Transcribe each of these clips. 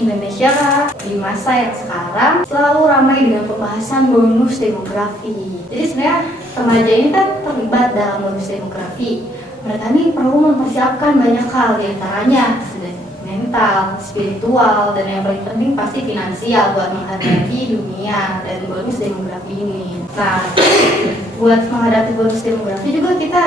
Indonesia di masa yang sekarang selalu ramai dengan pembahasan bonus demografi. Jadi sebenarnya remaja ini kan terlibat dalam bonus demografi. Mereka ini perlu mempersiapkan banyak hal, diantaranya mental, spiritual, dan yang paling penting pasti finansial buat menghadapi dunia dan bonus demografi ini. Nah, buat menghadapi bonus demografi juga kita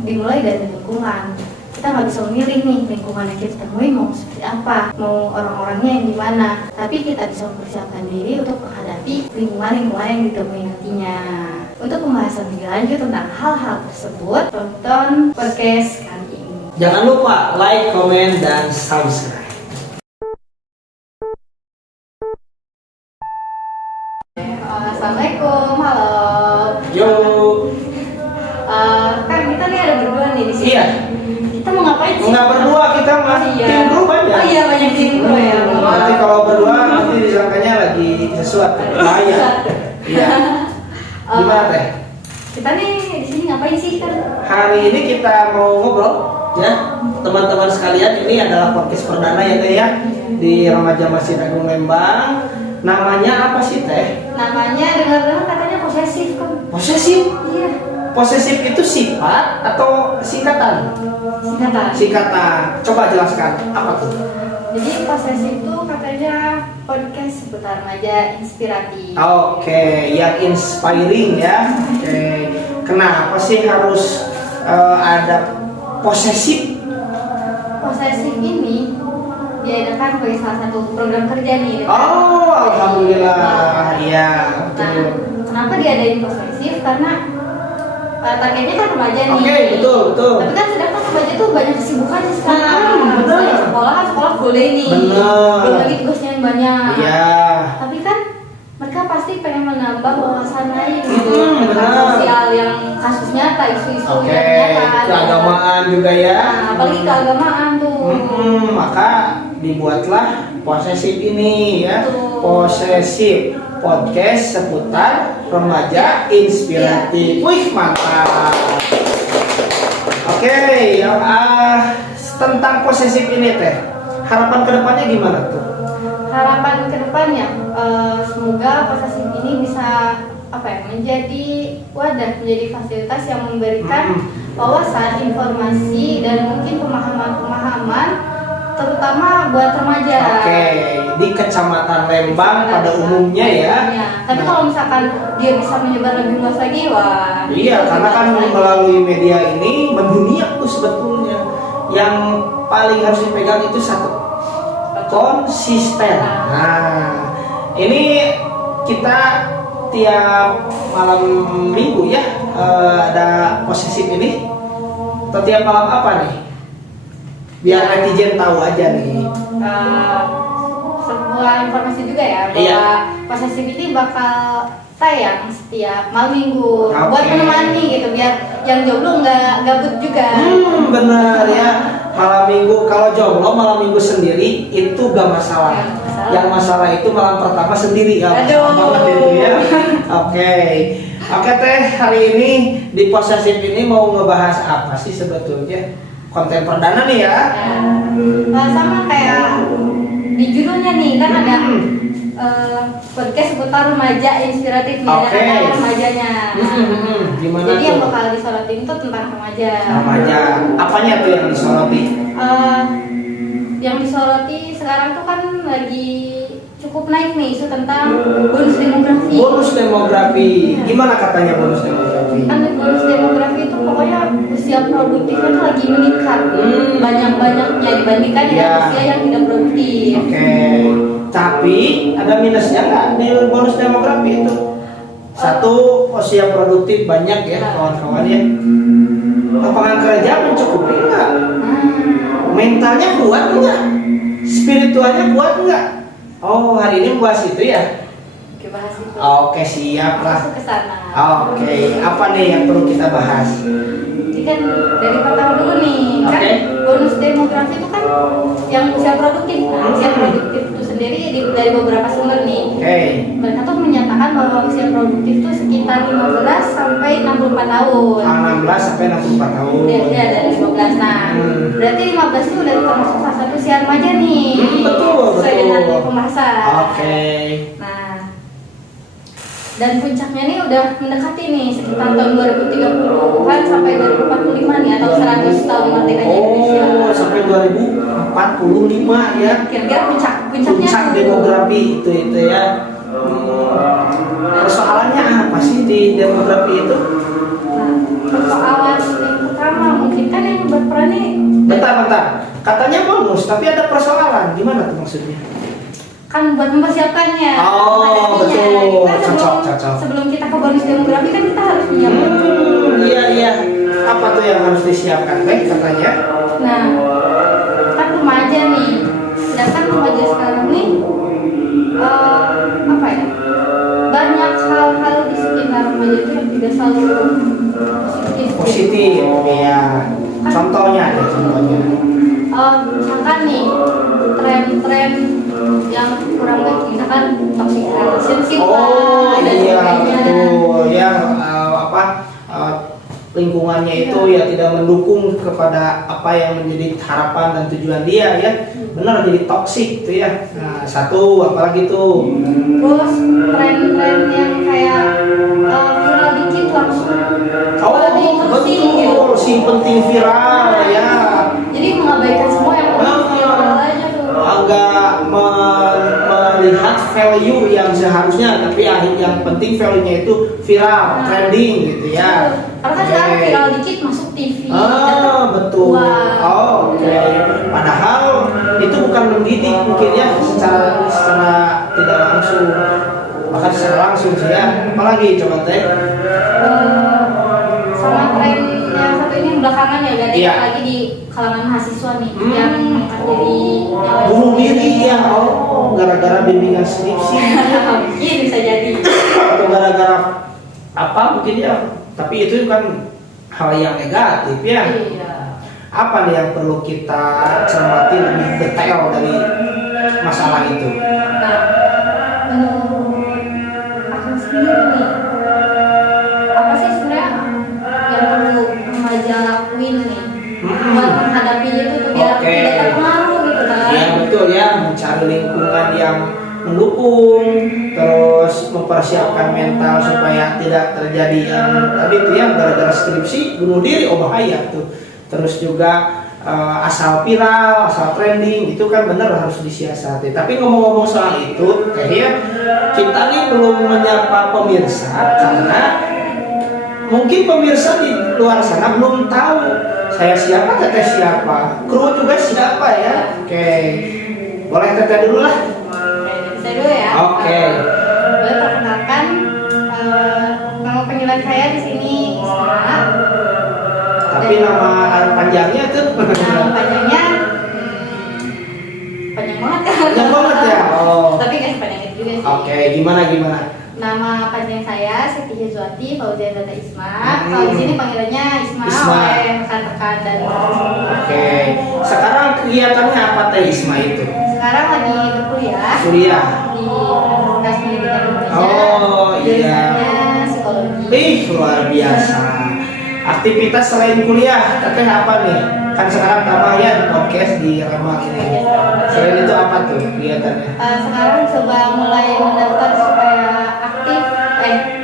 dimulai dari lingkungan. Kita nggak bisa memilih nih lingkungan yang kita temui mau seperti apa, mau orang-orangnya yang gimana. Tapi kita bisa mempersiapkan diri untuk menghadapi lingkungan yang ditemui nantinya. Untuk pembahasan lebih lanjut tentang hal-hal tersebut, tonton podcast kali ini. Jangan lupa like, komen, dan subscribe. Assalamualaikum, halo. Yo. Kan kita nih ada berdua nih di sini. Iya. Kita mau ngapain sih? Enggak berdua, kita mah tim grup aja. Oh iya, banyak tim grup ya. Nanti kalau berdua nanti disangkanya lagi sesuatu. Bahaya. Iya. Gimana teh? Kita nih di sini ngapain sih kan? Hari ini kita mau ngobrol ya, teman-teman sekalian. Ini adalah podcast perdana ya teh ya di Remaja Masjid Agung Lembang. Namanya apa sih teh? Namanya dengar-dengar katanya posesif kan? Posesif. Iya. Posesif itu sifat atau singkatan? Singkatan. Singkatan. Coba jelaskan apa tuh? Jadi posesif itu katanya podcast seputar remaja inspiratif. Oke, yang inspiring ya. Oke, kenapa sih harus ada posesif? Posesif ini diadakan sebagai salah satu program kerja nih. Oh, alhamdulillah. Iya, Nah, betul. kenapa diadain posesif? Karena targetnya kan remaja nih. Oke, betul. Tapi kan sedangkan remaja tuh banyak kesibukannya sekarang. benar. Selain sekolah full day nih. Benar. Belum lagi tugasnya yang banyak. Iya. Tapi kan mereka pasti pengen menambah wawasan lain gitu tentang benar. sosial yang kasus nyata, isu-isu Oke, yang nyata. keagamaan juga ya. Nah, apalagi keagamaan tuh. Maka dibuatlah posesif ini ya. Betul. Posesif podcast seputar remaja inspiratif. Wih, mantap. Oke, tentang posesif ini teh, harapan kedepannya gimana tuh? Harapan kedepannya semoga posesif ini bisa menjadi wadah, menjadi fasilitas yang memberikan wawasan, informasi, dan mungkin pemahaman terutama buat remaja. Oke, di Kecamatan Lembang pada umumnya ya. Tapi kalau misalkan dia bisa menyebar lebih luas lagi, wah. Iya, karena kan melalui media ini mendunia tuh sebetulnya. Yang paling harus dipegang itu satu, konsisten. Nah, ini kita tiap malam minggu ya ada posesif ini. Atau tiap malam apa nih? Biar netizen tahu aja nih. Sebuah informasi juga ya bahwa Iya. posesif ini bakal tayang setiap malam minggu. Oke. Buat menemani gitu, biar yang jomblo nggak gabut juga. Benar ya. Malam minggu, kalau jomblo malam minggu sendiri itu gak masalah. Gak masalah. Yang masalah itu malam pertama sendiri ya. Aduh. Banget itu ya. Oke teh, hari ini di posesif ini mau ngebahas apa sih sebetulnya? Konten perdana nih ya. Nah, sama kayak di judulnya nih kan ada podcast seputar remaja inspiratif ya, ada Oke. kata remajanya. Gimana Jadi tuh? yang bakal disorotin itu tentang remaja. Remaja. Apanya tuh yang disoroti? Yang disoroti sekarang tuh kan lagi cukup naik nih isu tentang bonus demografi. Bonus demografi. Gimana katanya bonus demografi? Kan bonus demografi itu pokoknya usia produktifnya tuh lagi meningkat, banyak-banyaknya dibandingkan dengan Ya. usia yang tidak produktif. Oke, tapi ada minusnya nggak di bonus demografi itu? Satu, usia produktif banyak ya kawan-kawan ya. Lapangan kerja mencukupi nggak? Mentalnya kuat nggak? Spiritualnya kuat nggak? Oh, hari ini bahas itu ya? Oke, bahas itu. Oke, siap lah. Masuk ke sana. Oke, apa nih yang perlu kita bahas? Jadi kan dari pertama dulu nih, kan Oke. bonus demografi itu kan yang usia produktif. Nah, usia produktif itu sendiri dari beberapa sumber nih. Oke. Mereka tuh menyatakan bahwa usia produktif itu sekitar 15 sampai 64 tahun. 16 sampai 64 tahun. Ya, dari 15. Nah, berarti 15 itu udah termasuk salah satu usia remaja nih. Betul, Sesuai betul. dengan Dan puncaknya nih udah mendekati nih sekitar tahun 2030-an sampai 2045 nih atau 100 tahun merdekanya Indonesia. Oh, sampai 2045 ya. Kira-kira puncaknya Puncak tuh. demografi itu ya. Persoalannya apa sih di demografi itu? Nah, persoalan yang pertama mungkin kan yang berperan nih. Bentar. Katanya bonus, tapi ada persoalan. Gimana tuh maksudnya? Kan buat mempersiapkannya. Oh, menghadapinya. betul. Kita Cocok. sebelum kita ke bonus demografi kan kita harus menyiapkan. Iya. Apa tuh yang harus disiapkan, Teh, katanya? Nah, kan remaja nih. Sedangkan remaja sekarang nih apa ya? Banyak hal-hal di sekitar remaja itu yang tidak selalu Positif, ya. Contohnya. Misalkan nih tren-tren yang kurang baik, misalkan toxic relationship Oh dan iya sebagainya. betul ya, lingkungannya itu ya tidak mendukung kepada apa yang menjadi harapan dan tujuan dia ya, benar jadi toksik itu ya. Nah, satu apalagi tuh. Terus tren-tren yang kayak viral dikit langsung posting gitu. Betul, si penting viral ya. Jadi mengabaikan semua yang viral aja tuh. Agak melihat value yang seharusnya, tapi yang penting value-nya itu viral, trending gitu ya. Karena kan sekarang viral dikit masuk TV. Betul. Wah. Oke. Padahal itu bukan mendidik mungkin ya, secara tidak langsung, bahkan secara langsung sih ya. Apalagi coba Teh? Sama tren yang satu ini yang belakangan ya, gak ada Iya. yang lagi di kalangan mahasiswa nih yang jadi Bunuh diri ya. Oh, gara-gara bimbingan skripsi. mungkin bisa jadi. Atau gara-gara apa mungkin ya. Tapi itu kan hal yang negatif ya. Iya. Apa nih yang perlu kita cermati lebih detail dari masalah itu? Nah, menurut aku sendiri nih, apa sih sebenarnya yang perlu remaja lakuin nih buat menghadapi itu tuh biar Oke. tidak terpengaruh gitu kan? Ya betul ya, mencari lingkungan yang mendukung, terus mempersiapkan mental supaya tidak terjadi yang tadi itu ya, gara-gara skripsi bunuh diri, oh bahaya tuh. Terus juga asal viral, asal trending itu kan benar harus disiasati. Tapi ngomong-ngomong soal itu, kayaknya kita nih belum menyapa pemirsa karena mungkin pemirsa di luar sana belum tahu saya siapa, Teteh siapa, kru juga siapa ya. Oke, boleh Teteh dulu lah. Oke, saya dulu ya. Oke. Boleh perkenalkan nama panggilan saya di sini Isma. Tapi nama panjangnya tuh Nama panjangnya panjang banget kan? panjang banget ya. Oh. Tapi nggak sepanjang itu juga sih. Oke, gimana? Nama panjang saya Siti Hizwati Fauzia Zata Isma. Kalau di sini panggilannya Isma, Isma. oleh rekan-rekan dan Oke. Sekarang kegiatannya apa Teh Isma itu? sekarang lagi berkuliah Kuliah. di Universitas Pendidikan Indonesia. Oh, iya. Jurusannya psikologi. Luar biasa. Aktivitas selain kuliah, Teteh apa nih? Kan sekarang tambah ya podcast di Remak ini. Selain itu apa tuh kegiatannya? Sekarang coba mulai mendaftar supaya aktif,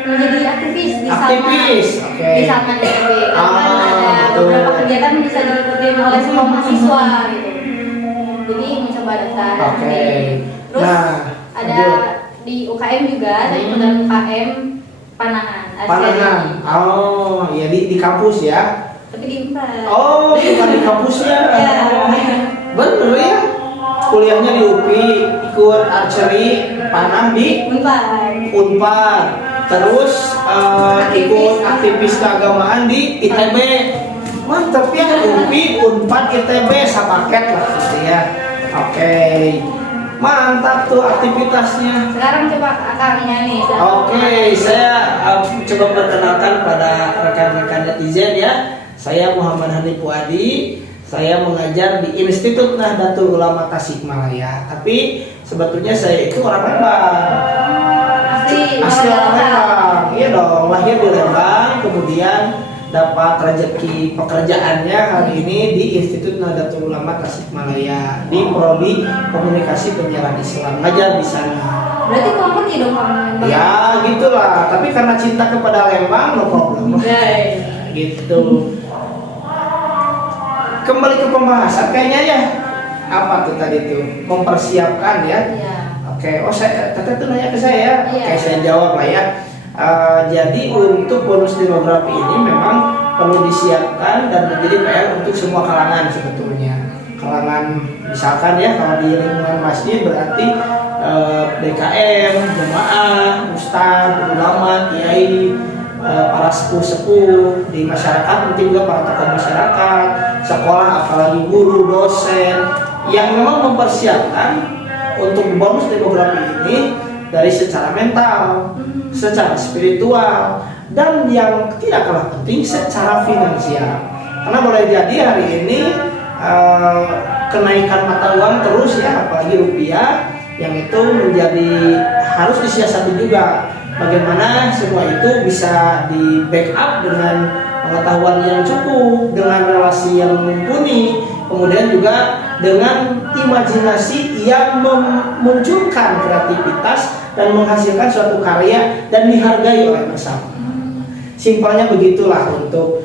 menjadi aktivis di Aktivis, Salman. oke. Di Salman DKB. Karena ada betul. beberapa kegiatan bisa diikuti oleh semua mahasiswa gitu. Jadi mencoba daftar. Oke. Terus Nah, ada lanjut. di UKM juga, ada ikutan UKM Panahan. Panahan. Oh, ya di kampus ya. Tapi di Unpad. Oh, bukan di kampusnya. Ya. Bener ya. Kuliahnya di UPI, ikut archery panah di Unpad. Unpad. Terus ikut aktivis keagamaan di ITB. Mantap ya, UPI, Unpad, ITB, sapaket lah gitu ya. Oke. Mantap tuh aktivitasnya. Sekarang coba akangnya nih. Oke, saya coba perkenalkan pada rekan-rekan netizen ya. Saya Muhammad Hanif Puadi. Saya mengajar di Institut Nahdlatul Ulama Tasikmalaya. Tapi sebetulnya saya itu orang Lembang. Asli orang Lembang. Iya dong, lahir di Lembang, kemudian dapat rezeki pekerjaannya hari ini di Institut Nahdlatul Ulama Tasikmalaya di prodi Komunikasi Penyiaran Islam, ngajar di sana. Berarti kamu ngerti dong kamu. Ya gitulah, tapi karena cinta kepada Lembang no problem. Gitu. Kembali ke pembahasan kayaknya ya. Apa tuh tadi tuh? Mempersiapkan ya. Iya. Oke, Teteh tuh nanya ke saya. Iya. Oke, saya jawab lah ya. Jadi untuk bonus demografi ini memang perlu disiapkan dan menjadi PR untuk semua kalangan sebetulnya. Kalangan misalkan ya kalau di lingkungan masjid berarti DKM, jemaah, ustadz, ulama, kiai, para sepuh-sepuh di masyarakat, mungkin juga para tokoh masyarakat, sekolah, apalagi guru, dosen yang memang mempersiapkan untuk bonus demografi ini dari secara mental, secara spiritual, dan yang tidak kalah penting secara finansial. Karena boleh jadi hari ini kenaikan mata uang terus ya, apalagi rupiah, yang itu menjadi harus disiasati juga. Bagaimana semua itu bisa di backup dengan pengetahuan yang cukup, dengan relasi yang mumpuni, kemudian juga dengan imajinasi yang memunculkan kreativitas dan menghasilkan suatu karya dan dihargai oleh bersama. Simpelnya begitulah untuk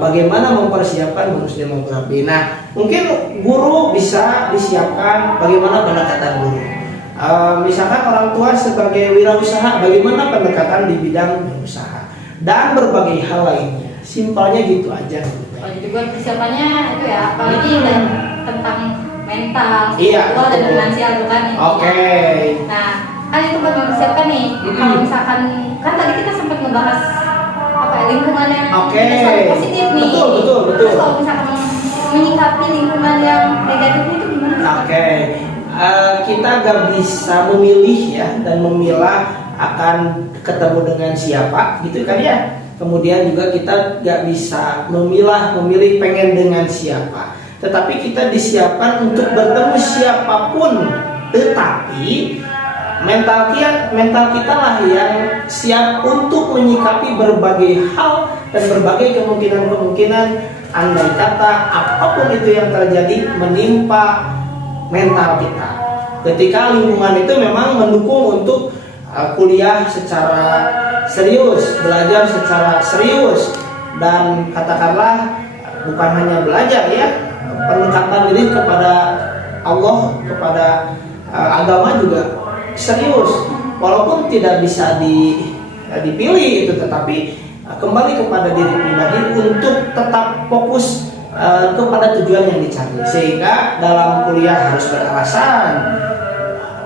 bagaimana mempersiapkan bonus demografi. Nah, mungkin guru bisa disiapkan bagaimana pendekatan guru. Misalkan orang tua sebagai wirausaha, bagaimana pendekatan di bidang usaha dan berbagai hal lainnya. Simpelnya gitu aja. Oh, jadi buat persiapannya itu ya, apalagi tentang mental, iya, dan finansial bukan? Oke. Nah, kan itu buat mempersiapkan nih. Kalau misalkan kan tadi kita sempat ngebahas apa ya, lingkungan yang positif nih. Betul. Terus kalau misalkan menyikapi lingkungan yang negatif itu gimana? Oke. Kita gak bisa memilih ya dan memilah akan ketemu dengan siapa gitu kan ya. Kemudian juga kita gak bisa memilih pengen dengan siapa. Tetapi kita disiapkan untuk bertemu siapapun. Tetapi mental kita lah yang siap untuk menyikapi berbagai hal dan berbagai kemungkinan andai kata apapun itu yang terjadi menimpa mental kita. Ketika lingkungan itu memang mendukung untuk kuliah secara serius, belajar secara serius, dan katakanlah bukan hanya belajar ya, pendekatan diri kepada Allah, kepada agama juga serius, walaupun tidak bisa dipilih itu, tetapi kembali kepada diri pribadi untuk tetap fokus kepada tujuan yang dicari, sehingga dalam kuliah harus beralasan,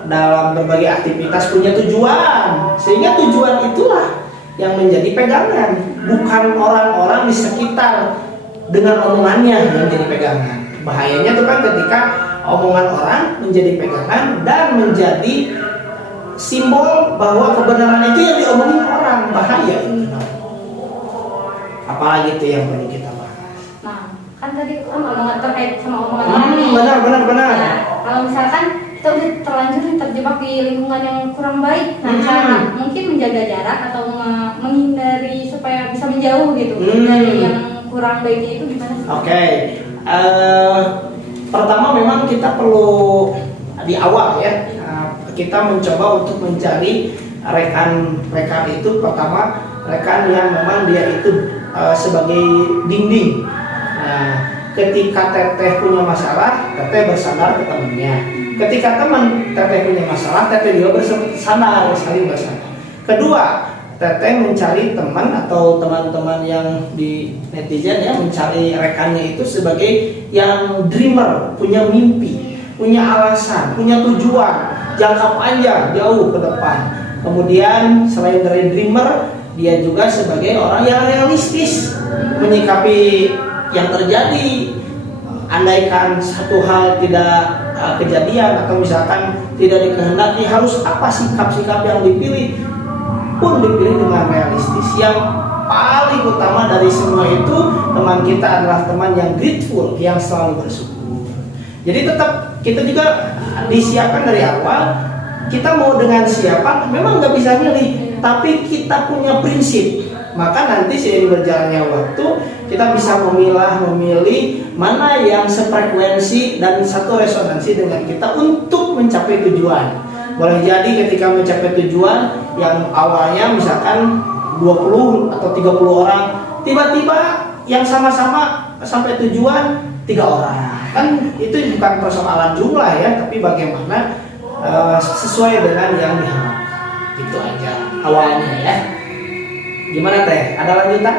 dalam berbagai aktivitas punya tujuan, sehingga tujuan itulah yang menjadi pegangan, bukan orang-orang di sekitar dengan omongannya yang menjadi pegangan. Bahayanya itu kan ketika omongan orang menjadi pegangan dan menjadi simbol bahwa kebenaran itu yang diomongin orang, bahaya itu. Apalagi itu yang perlu kita bahas. Nah, kan tadi omongan terkait sama omongan orang nih. Benar. Nah, kalau misalkan kita udah terlanjur terjebak di lingkungan yang kurang baik, nah cara mungkin menjaga jarak atau menghindari supaya bisa menjauh gitu dari yang kurang baiknya itu gimana sih? Oke. Pertama memang kita perlu di awal ya, kita mencoba untuk mencari rekan itu, pertama rekan yang memang dia itu sebagai dinding. Nah, ketika teteh punya masalah, teteh bersandar ke temannya. Ketika teman teteh punya masalah, teteh juga bersandar, saling bersandar. Kedua, teteh mencari teman atau teman-teman yang di netizen ya, mencari rekannya itu sebagai yang dreamer, punya mimpi, punya alasan, punya tujuan jangka panjang, jauh ke depan. Kemudian selain dari dreamer, dia juga sebagai orang yang realistis menyikapi yang terjadi. Andaikan satu hal tidak kejadian atau misalkan tidak dikehendaki, harus apa sikap-sikap yang dipilih, pun dipilih dengan realistis. Yang paling utama dari semua itu, teman kita adalah teman yang grateful, yang selalu bersyukur. Jadi tetap kita juga disiapkan dari awal. Kita mau dengan siapa memang nggak bisa milih, tapi kita punya prinsip. Maka nanti seiring berjalannya waktu, kita bisa memilih mana yang sefrekuensi dan satu resonansi dengan kita untuk mencapai tujuan. Boleh jadi ketika mencapai tujuan yang awalnya misalkan 20 atau 30 orang, tiba-tiba yang sama-sama sampai tujuan 3 orang. Kan itu bukan persoalan jumlah ya, tapi bagaimana sesuai dengan yang diharapkan. Itu aja awalnya ya. Gimana Teh? Ada lanjutan?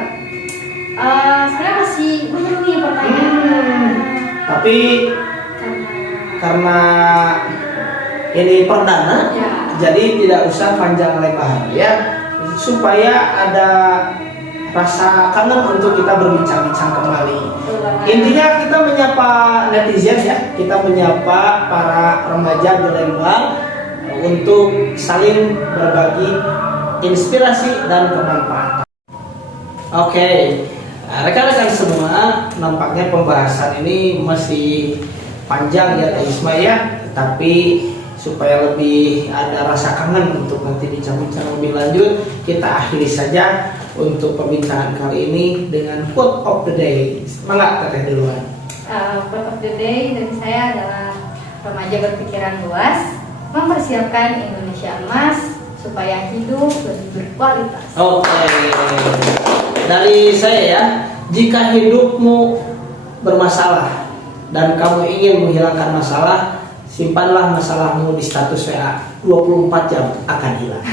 Sebenarnya masih banyak nih pertanyaan. Tapi karena ini perdana, Ya. jadi tidak usah panjang lebar ya, supaya ada rasa kangen untuk kita berbincang-bincang kembali. Intinya kita menyapa netizen ya, kita menyapa para remaja di Lembang untuk saling berbagi inspirasi dan kemanfaatan. Oke, rekan-rekan semua, nampaknya pembahasan ini masih panjang ya Teh Isma ya, tapi supaya lebih ada rasa kangen untuk nanti bincang-bincang lebih lanjut, kita akhiri saja untuk perbincangan kali ini dengan quote of the day. Semangat Teteh duluan. Quote of the day dari saya adalah remaja berpikiran luas, mempersiapkan Indonesia emas supaya hidup lebih berkualitas. Oke. Dari saya ya, jika hidupmu bermasalah dan kamu ingin menghilangkan masalah, simpanlah masalahmu di status WA, 24 jam akan hilang.